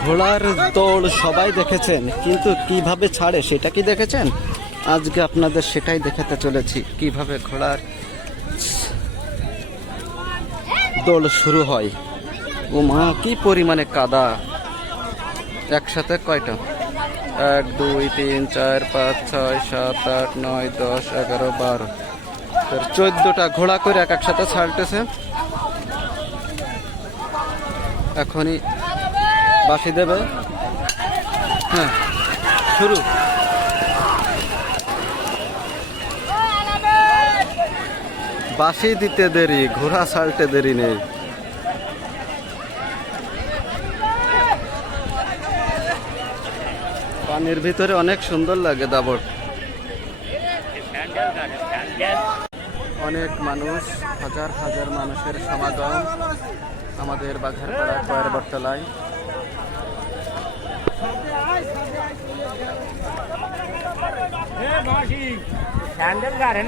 ঘোড়ার দৌড় সবাই দেখেছেন, কিন্তু কিভাবে ছাড়ে সেটা কি দেখেছেন? আজকে আপনাদের সেটাই দেখাতে চলেছি, কিভাবে ঘোড়ার দৌড় শুরু হয়। ও মা, কি পরিমাণে কাদা! একসাথে কয়টা? 1 2 3 4 5 6 7 8 9 10 11 12 14টা ঘোড়া করে একসাথে ছাড়তেছে। এখনই বাঁশি দেবে। হ্যাঁ, শুরু। বাঁশি দিতে দেরি, ঘোড়া ছাড়তে দেরি নেই। পানির ভিতরে অনেক সুন্দর লাগে দাবড়। অনেক মানুষ, হাজার হাজার মানুষের সমাগম আমাদের বাঘারপাড়া কয়ের বটতলায়। স্যান্ডেল গাড়ি